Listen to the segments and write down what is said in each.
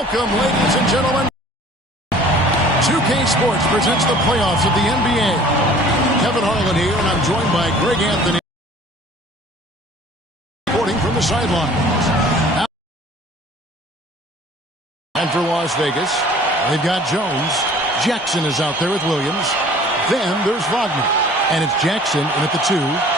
Welcome, ladies and gentlemen. 2K Sports presents the playoffs of the NBA. Kevin Harlan here, and I'm joined by Greg Anthony, reporting from the sidelines. And for Las Vegas, they've got Jones. Jackson is out there with Williams. Then there's Wagner. And it's Jackson in at the 2.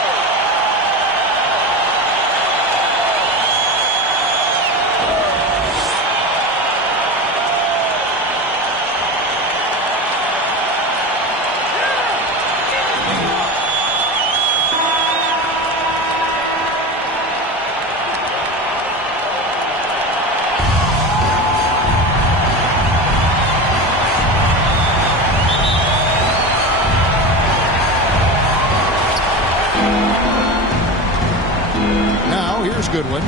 Goodwin.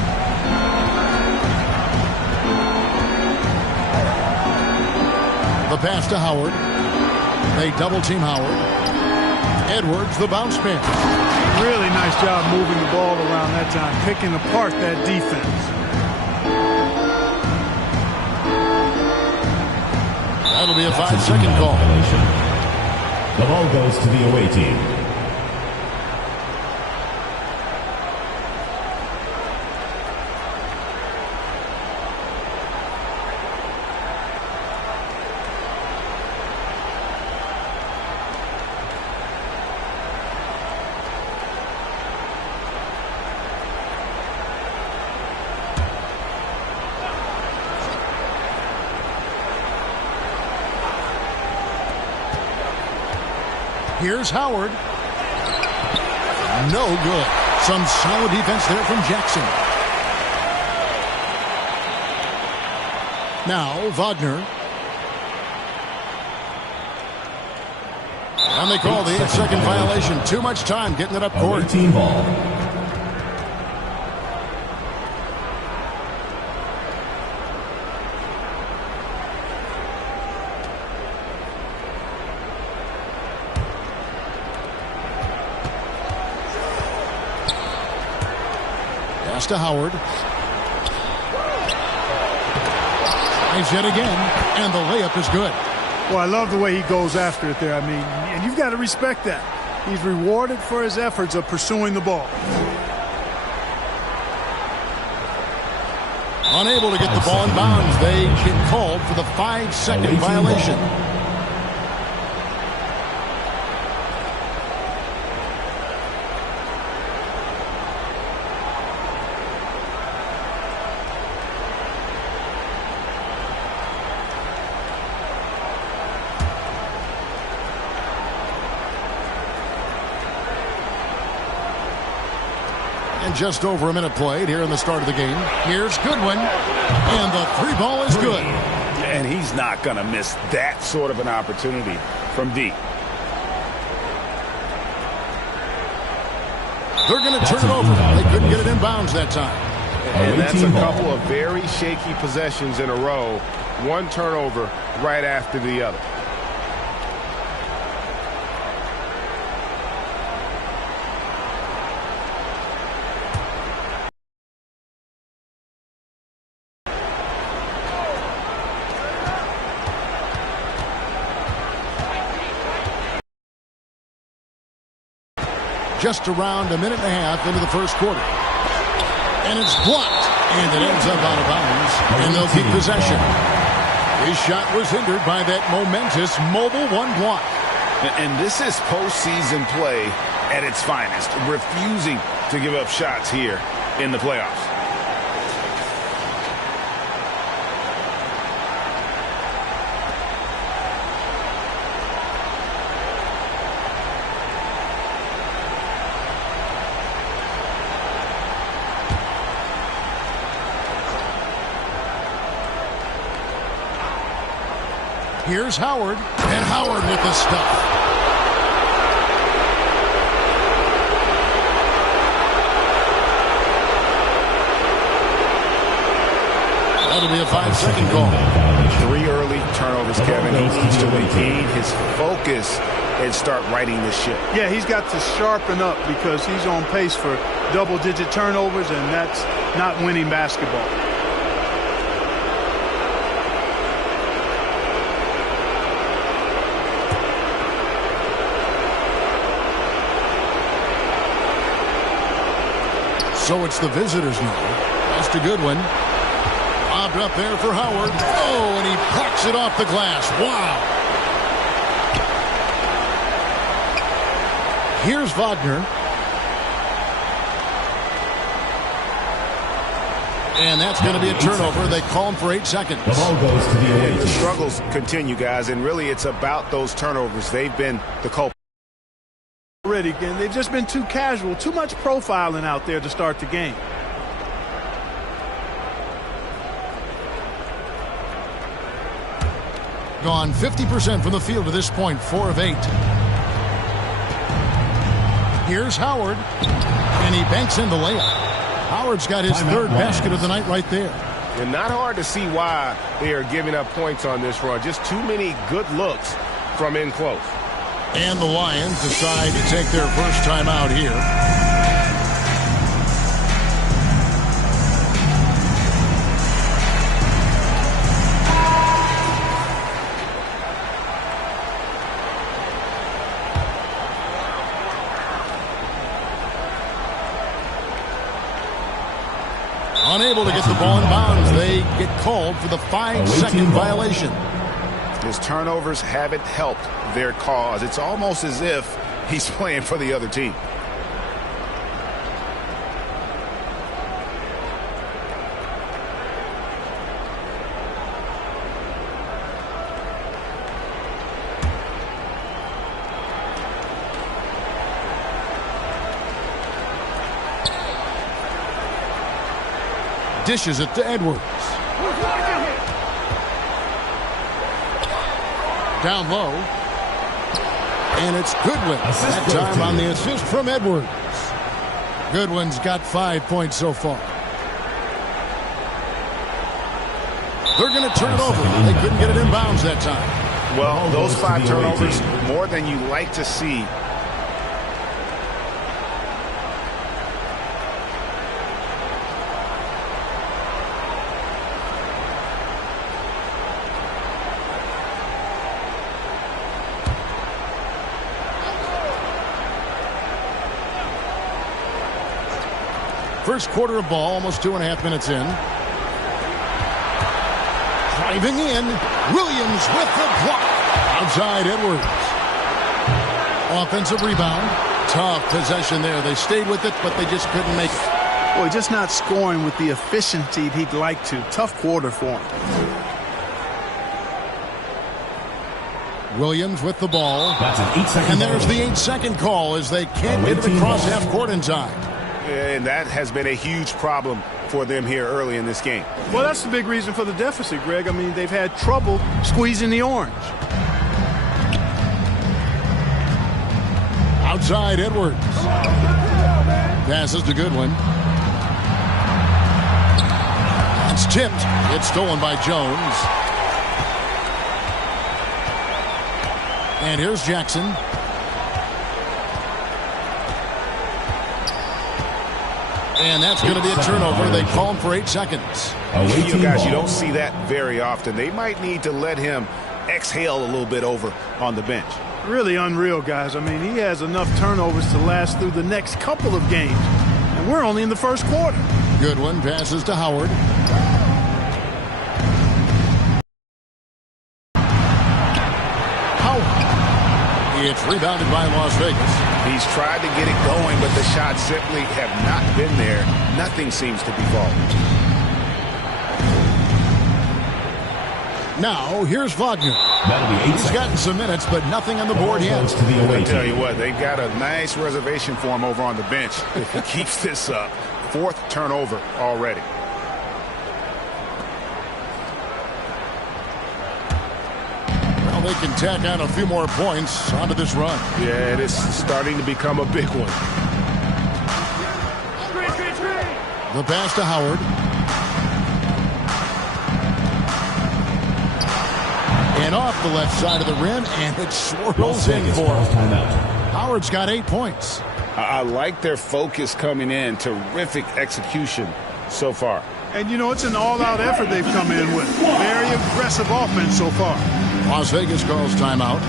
The pass to Howard. They double-team Howard. Edwards, the bounce pass. Really nice job moving the ball around that time, picking apart that defense. That'll be a 5-second call. The ball goes to the away team. Here's Howard. No good. Some solid defense there from Jackson. Now Wagner. And they call the 8-second violation. Too much time getting it up court. Team ball. To Howard. He's yet again, and the layup is good. Well, I love the way he goes after it there. I mean, and you've got to respect that. He's rewarded for his efforts of pursuing the ball. Unable to get the ball in bounds. They get called for the 5-second violation. Just over a minute played here in the start of the game. Here's Goodwin, and the 3 ball is good. And he's not going to miss that sort of an opportunity from deep. They're going to turn it over. They couldn't get it in bounds that time. And that's a couple of very shaky possessions in a row. One turnover right after the other. Just around a minute and a half into the first quarter. And it's blocked. And it ends up out of bounds. And they'll keep possession. His shot was hindered by that momentous mobile 1 block. And this is postseason play at its finest. Refusing to give up shots here in the playoffs. Here's Howard, and Howard with the stuff. That'll be a 5-second call. 3 early turnovers, Kevin. He needs to regain his focus and start righting this ship. Yeah, he's got to sharpen up because he's on pace for double-digit turnovers, and that's not winning basketball. So it's the visitors now. That's a good one. Lobbed up there for Howard. Oh, and he plucks it off the glass. Wow. Here's Wagner. And that's going to be a turnover. They call him for 8 seconds. The ball goes to the away team. The struggles continue, guys, and really it's about those turnovers. They've been the culprit. Already, and they've just been too casual, too much profiling out there to start the game. Gone 50% from the field to this point, 4 of 8. Here's Howard, and he banks in the layup. Howard's got his third basket of the night right there. And not hard to see why they are giving up points on this run. Just too many good looks from in close. And the Lions decide to take their first time out here. Unable to get the ball in bounds. They get called for the 5-second violation. His turnovers haven't helped their cause. It's almost as if he's playing for the other team. Dishes it to Edwards. Down low. And it's Goodwin. That time on the assist from Edwards. Goodwin's got 5 points so far. They're going to turn it over. They couldn't get it in bounds that time. Well, those 5 turnovers, more than you like to see. First quarter of ball, almost 2.5 minutes in. Driving in, Williams with the block. Outside Edwards. Offensive rebound. Tough possession there. They stayed with it, but they just couldn't make it. Boy, just not scoring with the efficiency he'd like to. Tough quarter for him. Williams with the ball. That's an 8-second. And there's the 8-second call as they can't get it across half court in time. And that has been a huge problem for them here early in this game. Well, that's the big reason for the deficit, Greg. I mean, they've had trouble squeezing the orange. Outside Edwards. Passes to Goodwin. It's tipped. It's stolen by Jones. And here's Jackson. And that's going to be a turnover. They call him for 8 seconds. You guys, you don't see that very often. They might need to let him exhale a little bit over on the bench. Really unreal, guys. I mean, he has enough turnovers to last through the next couple of games. And we're only in the first quarter. Goodwin passes to Howard. It's rebounded by Las Vegas. He's tried to get it going, but the shots simply have not been there. Nothing seems to be falling. Now, here's Wagner. That'll be 8 He's gotten some minutes, but nothing on the board yet. I tell you what, they've got a nice reservation for him over on the bench. If he keeps this up, 4th turnover already. They can tack on a few more points onto this run. Yeah, it is starting to become a big one. The pass to Howard. And off the left side of the rim, and it swirls in for him. Howard's got 8 points. I like their focus coming in. Terrific execution so far. And, you know, it's an all-out effort they've come in with. Very aggressive offense so far. Las Vegas calls timeout.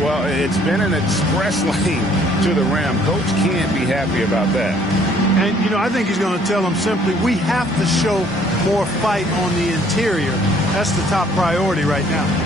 Well, it's been an express lane to the rim. Coach can't be happy about that. And, you know, I think he's going to tell them simply, we have to show more fight on the interior. That's the top priority right now.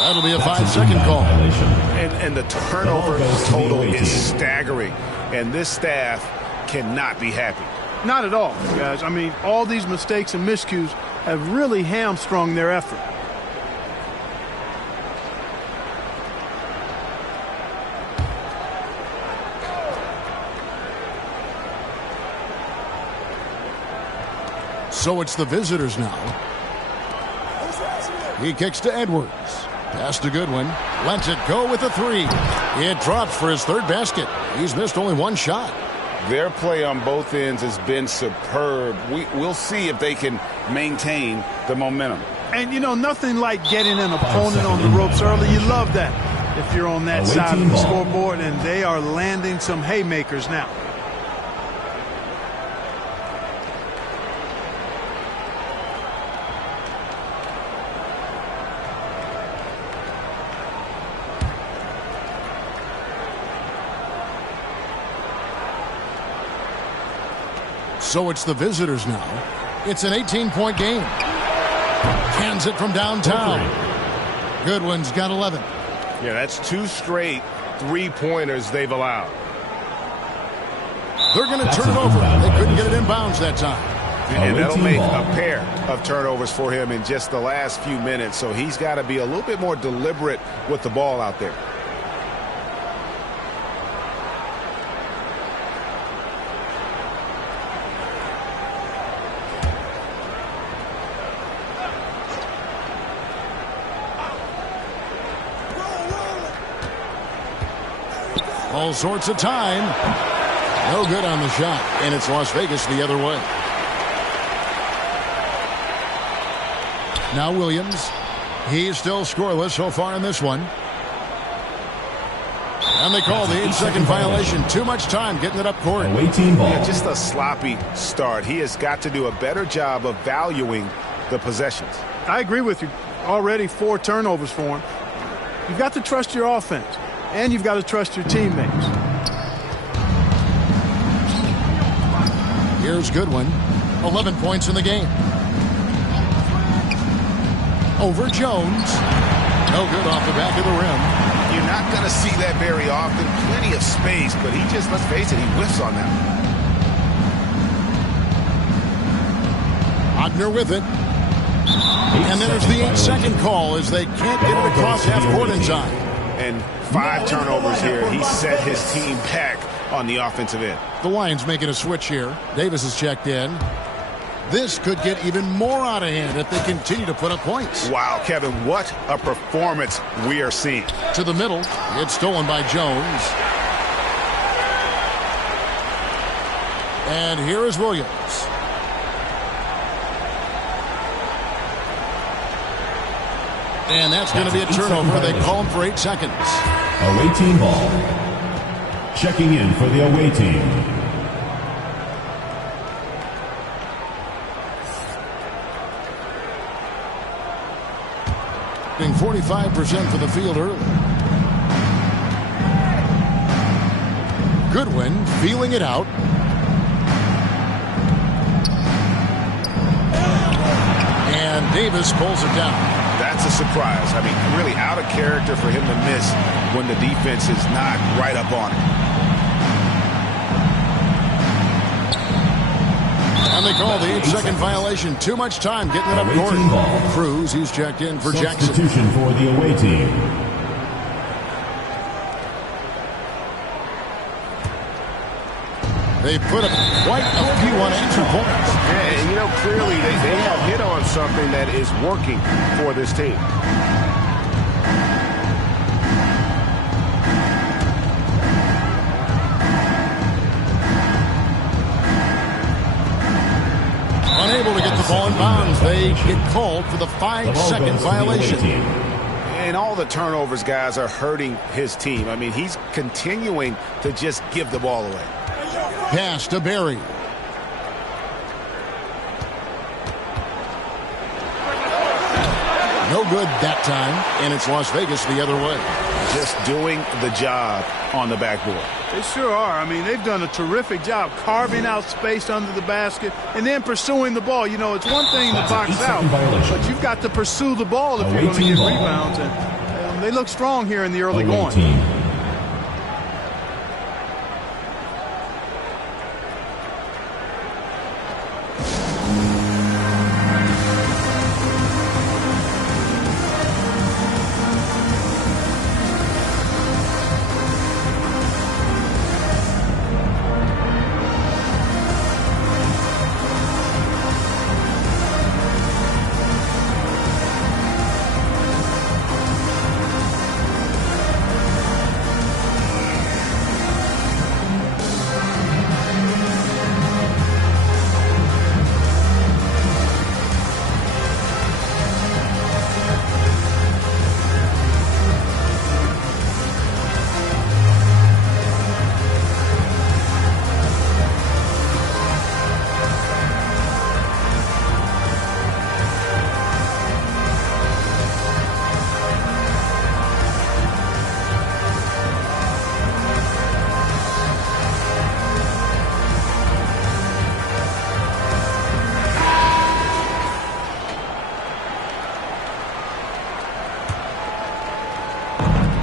That'll be a 5-second call. And the turnover total is staggering. And this staff cannot be happy. Not at all, guys. I mean, all these mistakes and miscues have really hamstrung their effort. So it's the visitors now. He kicks to Edwards. Pass to Goodwin. Lets it go with a 3. It drops for his 3rd basket. He's missed only 1 shot. Their play on both ends has been superb. We'll see if they can maintain the momentum. And, you know, nothing like getting an opponent on the ropes early. You love that if you're on that side of the scoreboard, and they are landing some haymakers now. So it's the visitors now. It's an 18-point game. Cans it from downtown. Goodwin's got 11. Yeah, that's 2 straight 3-pointers they've allowed. They're going to turn it over. They couldn't get it in bounds that time. And that'll make a pair of turnovers for him in just the last few minutes. So he's got to be a little bit more deliberate with the ball out there. All sorts of time. No good on the shot. And it's Las Vegas the other way. Now Williams. He's still scoreless so far in this one. And they call the 8-second violation. Too much time getting it up court. Yeah, just a sloppy start. He has got to do a better job of valuing the possessions. I agree with you. Already 4 turnovers for him. You've got to trust your offense. And you've got to trust your teammates. Here's Goodwin. 11 points in the game. Over Jones. No good off the back of the rim. You're not going to see that very often. Plenty of space, but he just, let's face it, he whiffs on that. Ogner with it. And there's the 8-second call as they can't get it across half court in time. And 5 turnovers here. He set his team back on the offensive end. The Lions making a switch here. Davis is checked in. This could get even more out of hand if they continue to put up points. Wow, Kevin, what a performance we are seeing. To the middle. It's stolen by Jones. And here is Williams. And that's going to be a turnover. They call him for 8 seconds. Away team ball. Checking in for the away team. 45% for the field early. Goodwin feeling it out. And Davis pulls it down. That's a surprise. I mean, really out of character for him to miss when the defense is not right up on him. And they call the 8-second violation. Too much time getting it up court. Cruz, he's checked in for Jackson. Substitution for the away team. They put up quite a few unanswered points. Yeah, and you know, clearly they have hit on something that is working for this team. Unable to get the ball in bounds. They get called for the 5-second violation. And all the turnovers, guys, are hurting his team. I mean, he's continuing to just give the ball away. Pass to Barry. No good that time, and it's Las Vegas the other way. Just doing the job on the backboard. They sure are. I mean, they've done a terrific job carving out space under the basket and then pursuing the ball. You know, it's one thing to box out, but you've got to pursue the ball if you're going to get rebounds. And they look strong here in the early going.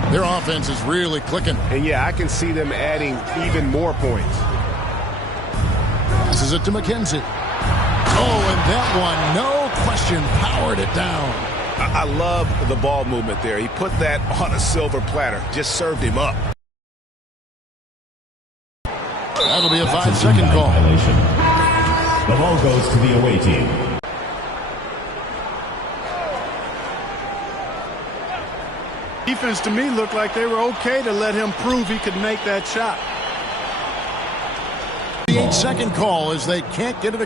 Their offense is really clicking. And yeah, I can see them adding even more points. Passes it to McKenzie. Oh, and that one, no question, powered it down. I love the ball movement there. He put that on a silver platter. Just served him up. That'll be a 5-second call. The ball goes to the away team. Defense to me looked like they were okay to let him prove he could make that shot. The 8-second call as they can't get it